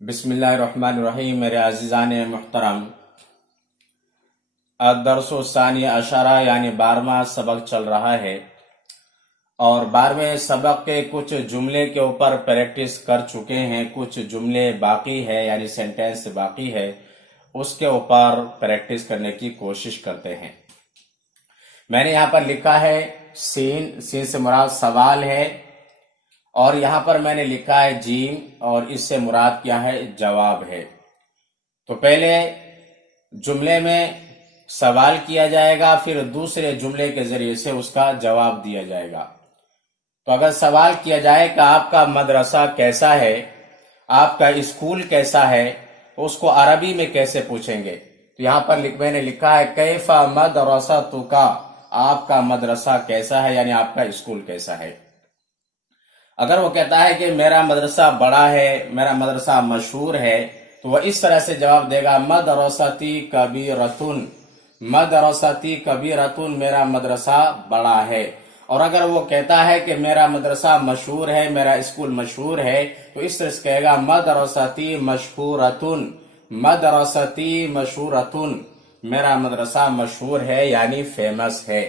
बिस्मिल्लाहिर्रहमानिर्रहीम। मेरे अज़ीज़ान मुहतरम, अदरसुस्सानी अशरा यानी 12वां सबक चल रहा है और 12वें सबक के कुछ जुमले के ऊपर प्रैक्टिस कर चुके हैं। कुछ जुमले बाकी है यानी सेंटेंस बाकी है, उसके ऊपर प्रैक्टिस करने की कोशिश करते हैं। मैंने यहाँ पर लिखा है सीन से मुराद सवाल है और यहाँ पर मैंने लिखा है जीम और इससे मुराद क्या है, जवाब है। तो पहले जुमले में सवाल किया जाएगा, फिर दूसरे जुमले के जरिए से उसका जवाब दिया जाएगा। तो अगर सवाल किया जाए कि आपका मदरसा कैसा है, आपका स्कूल कैसा है, तो उसको अरबी में कैसे पूछेंगे। तो यहाँ पर मैंने लिखा है कैफा मदरसतुका, आपका मदरसा कैसा है यानी आपका स्कूल कैसा है। अगर वो कहता है कि मेरा मदरसा बड़ा है, मेरा मदरसा मशहूर है, तो वह इस तरह से जवाब देगा मदरसती कबीरतुन, मदरसती कबीरतुन, मेरा मदरसा बड़ा है। और अगर वो कहता है कि मेरा मदरसा मशहूर है, मेरा स्कूल मशहूर है, तो इस तरह से कहेगा मदरसती मशहूरतुन, मदरसती मशहूरतुन, मेरा मदरसा मशहूर है यानी फेमस है।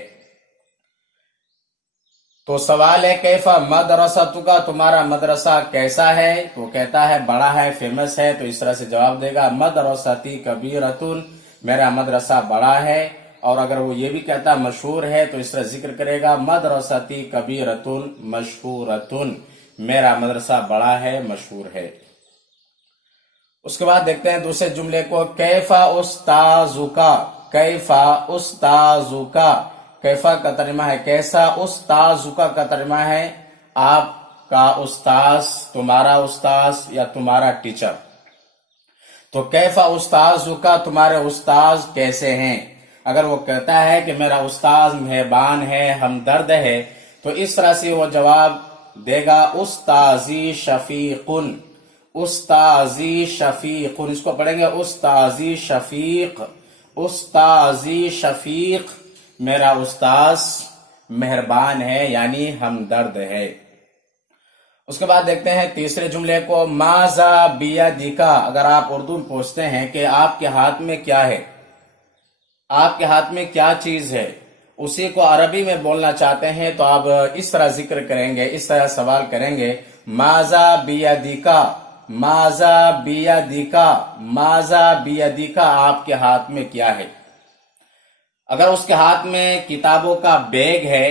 तो सवाल है कैफा मदरसतुका, तुम्हारा मदरसा कैसा है। तो कहता है बड़ा है, फेमस है, तो इस तरह से जवाब देगा मदरसती कबीरतुन, मेरा मदरसा बड़ा है। और अगर वो ये भी कहता मशहूर है, तो इस तरह जिक्र करेगा मदरसती कबीरतुन मशहूरतुन, मेरा मदरसा बड़ा है, मशहूर है। उसके बाद देखते हैं दूसरे जुमले को, कैफा उस्ताजुका, कैफा उस्ताजुका, कैफा का तर्जुमा है कैसा, उस्ताजुका का तर्जुमा है आपका उस्ताज, तुम्हारा उस्ताज या तुम्हारा टीचर। तो कैफा उस्ताजुका, तुम्हारे उस्ताज कैसे हैं। अगर वो कहता है कि मेरा उस्ताज मेहरबान है, हमदर्द है, तो इस तरह से वो जवाब देगा उस्ताजी शफीकुन, उस्ताजी शफीकुन, इसको पढ़ेंगे उस्ताजी शफीक, उस्ताजी शफीक, मेरा उस्ताज मेहरबान है यानी हमदर्द है। उसके बाद देखते हैं तीसरे जुमले को, माजा बियदिका, अगर आप उर्दू में पूछते हैं कि आपके हाथ में क्या है, आपके हाथ में क्या चीज है, उसी को अरबी में बोलना चाहते हैं, तो आप इस तरह जिक्र करेंगे, इस तरह सवाल करेंगे माजा बियदिका, माजा बियदिका, माजा बियदिका, आपके हाथ में क्या है। अगर उसके हाथ में किताबों का बैग है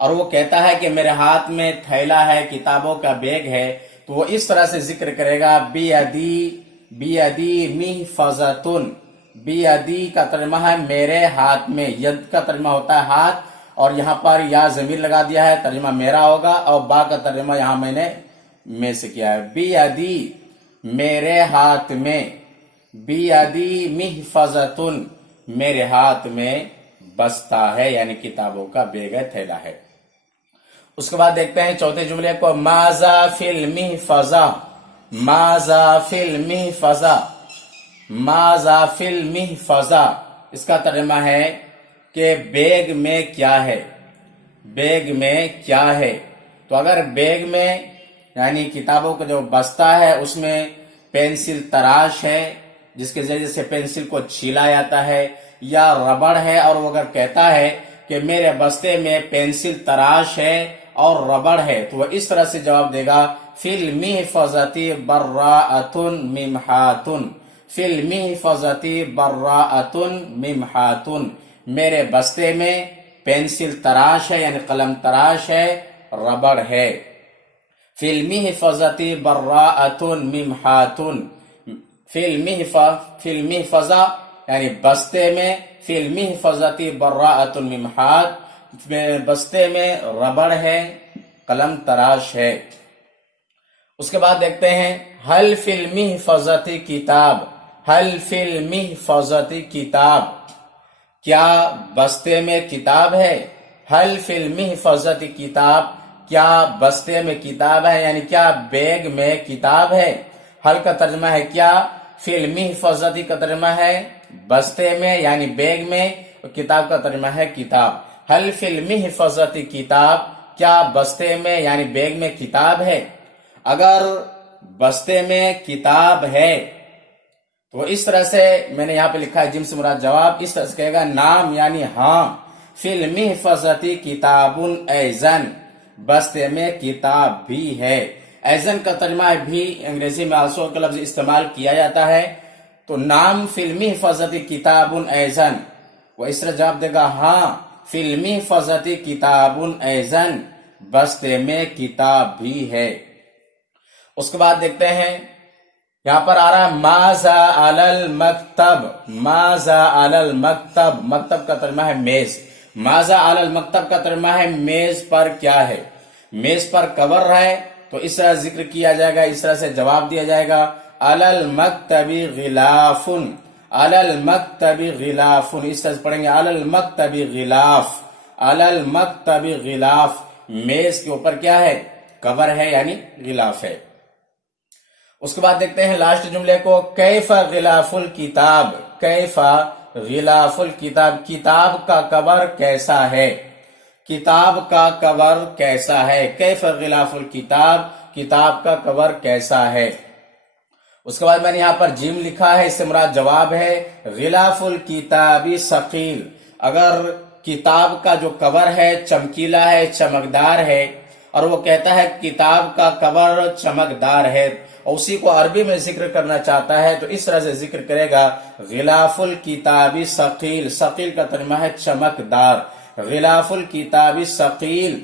और वो कहता है कि मेरे हाथ में थैला है, किताबों का बैग है, तो वो इस तरह से जिक्र करेगा बियदी, बियदी मिहफज़तुन, बियदी का तर्जुमा है मेरे हाथ में, यद का तर्जुमा होता है हाथ, और यहाँ पर या जमीर लगा दिया है, तर्जुमा मेरा होगा, और बा का तर्जुमा यहाँ मैंने में से किया है। बियदी मेरे हाथ में, बियदी मिहफज़तुन, मेरे हाथ में बस्ता है यानी किताबों का बैग है, थैला है। उसके बाद देखते हैं चौथे जुमले को, माजा फिल मिहफज़ा, माजा फिल मिहफज़ा, माजा फिल मिहफज़ा, इसका तर्जुमा है कि बैग में क्या है, बैग में क्या है। तो अगर बैग में यानी किताबों का जो बस्ता है उसमें पेंसिल तराश है जिसके जरिए से पेंसिल को छीला जाता है, या रबड़ है और वो अगर कहता है कि मेरे बस्ते में पेंसिल तराश है और रबड़ है, तो वह इस तरह से जवाब देगा फिल मिहफज़ती बर्राअतुन मिमहातुन, फिल मिहफज़ती बर्राअतुन मिमहातुन, मेरे बस्ते में पेंसिल तराश है यानी कलम तराश है, रबड़ है। फिल मिहफज़ती बर्राअतुन मिमहातुन, फिल मिहफज़ा यानी बस्ते में, फिल मिहफज़ती बर्राअतुन मिमहात, बस्ते में रबड़ है, कलम तराश है। उसके बाद देखते हैं हल फिल मिहफज़ती किताब, हल फिल मिहफज़ती किताब, क्या बस्ते में किताब है। हल फिल मिहफज़ती किताब, क्या बस्ते में किताब है यानी क्या बैग में किताब है। हल का तर्जुमा है क्या, फिल मिहफज़ती का तर्जुमा है बस्ते में यानी बैग में, किताब का तर्जुमा है किताब। हल फिल मिहफज़ती किताब, क्या बस्ते में यानी बैग में किताब है। अगर बस्ते में किताब है। तो इस तरह से मैंने यहाँ पे लिखा है जिम से मुराद जवाब। इस तरह से कहेगा नाम यानी हाँ, फिल मिहफज़ती किताबुन ऐज़न, बस्ते में किताब भी है। ऐज़न का तर्जुमा है भी, अंग्रेजी में आल्सो का लफ्ज इस्तेमाल किया जाता है। तो नाम फिल मिहफज़ती किताबुन ऐज़न, वो इस तरह जवाब देगा हाँ, फिल मिहफज़ती किताबुन ऐज़न, बस्ते में किताब भी है। उसके बाद देखते हैं यहां पर आ रहा है माजा अलल मकतब। माजा अलल मकतब, मकतब का तर्जुमा है मेज। माजा अलल मकतब का तर्जुमा है मेज पर क्या है। मेज पर कवर है, तो इस तरह जिक्र किया जाएगा, इस तरह से जवाब दिया जाएगा अलल मकतबी गिलाफुन, अलल मकतबी गिलाफुन। इस तरह से पढ़ेंगे अलल मकतबी गिलाफ, अलल मकतबी गिलाफ, मेज के ऊपर क्या है, कवर है यानी गिलाफ है। उसके बाद देखते हैं लास्ट जुमले को, कैफा गिलाफुल किताब, कैफा गिलाफुल किताब, किताब का कवर कैसा है, किताब का कवर कैसा है। कैफा गिलाफुल किताब, किताब का कवर कैसा है। उसके बाद मैंने यहां पर जिम लिखा है, इससे मुराद जवाब है। गिलाफुल किताबी सकील, अगर किताब का जो कवर है चमकीला है, चमकदार है, और वो कहता है किताब का कवर चमकदार है, और उसी को अरबी में जिक्र करना चाहता है, तो इस तरह से जिक्र करेगा गिलाफुल किताबी सकील। सकील का तर्जुमा है चमकदार। गिलाफुल किताबी सकील,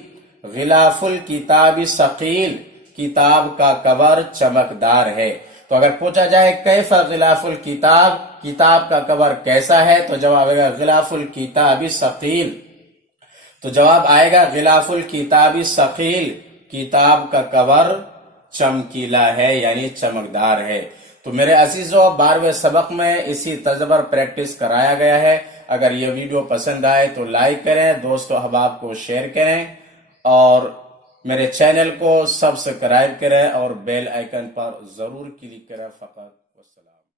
गिलाफुल किताबी सकील, किताब का कवर चमकदार है। तो अगर पूछा जाए कैफा गिलाफुल किताब, किताब का कवर कैसा है, तो जवाब आएगा गिलाफुल किताबी सकील। तो जवाब आएगा गिलाफुल किताबी सकील, किताब का कवर चमकीला है यानी चमकदार है। तो मेरे अजीजों, 12वें सबक में इसी तर्ज पर प्रैक्टिस कराया गया है। अगर ये वीडियो पसंद आए तो लाइक करें, दोस्तों अहबाब को शेयर करें, और मेरे चैनल को सब्सक्राइब करें और बेल आइकन पर जरूर क्लिक करें। फकत वस्सलाम।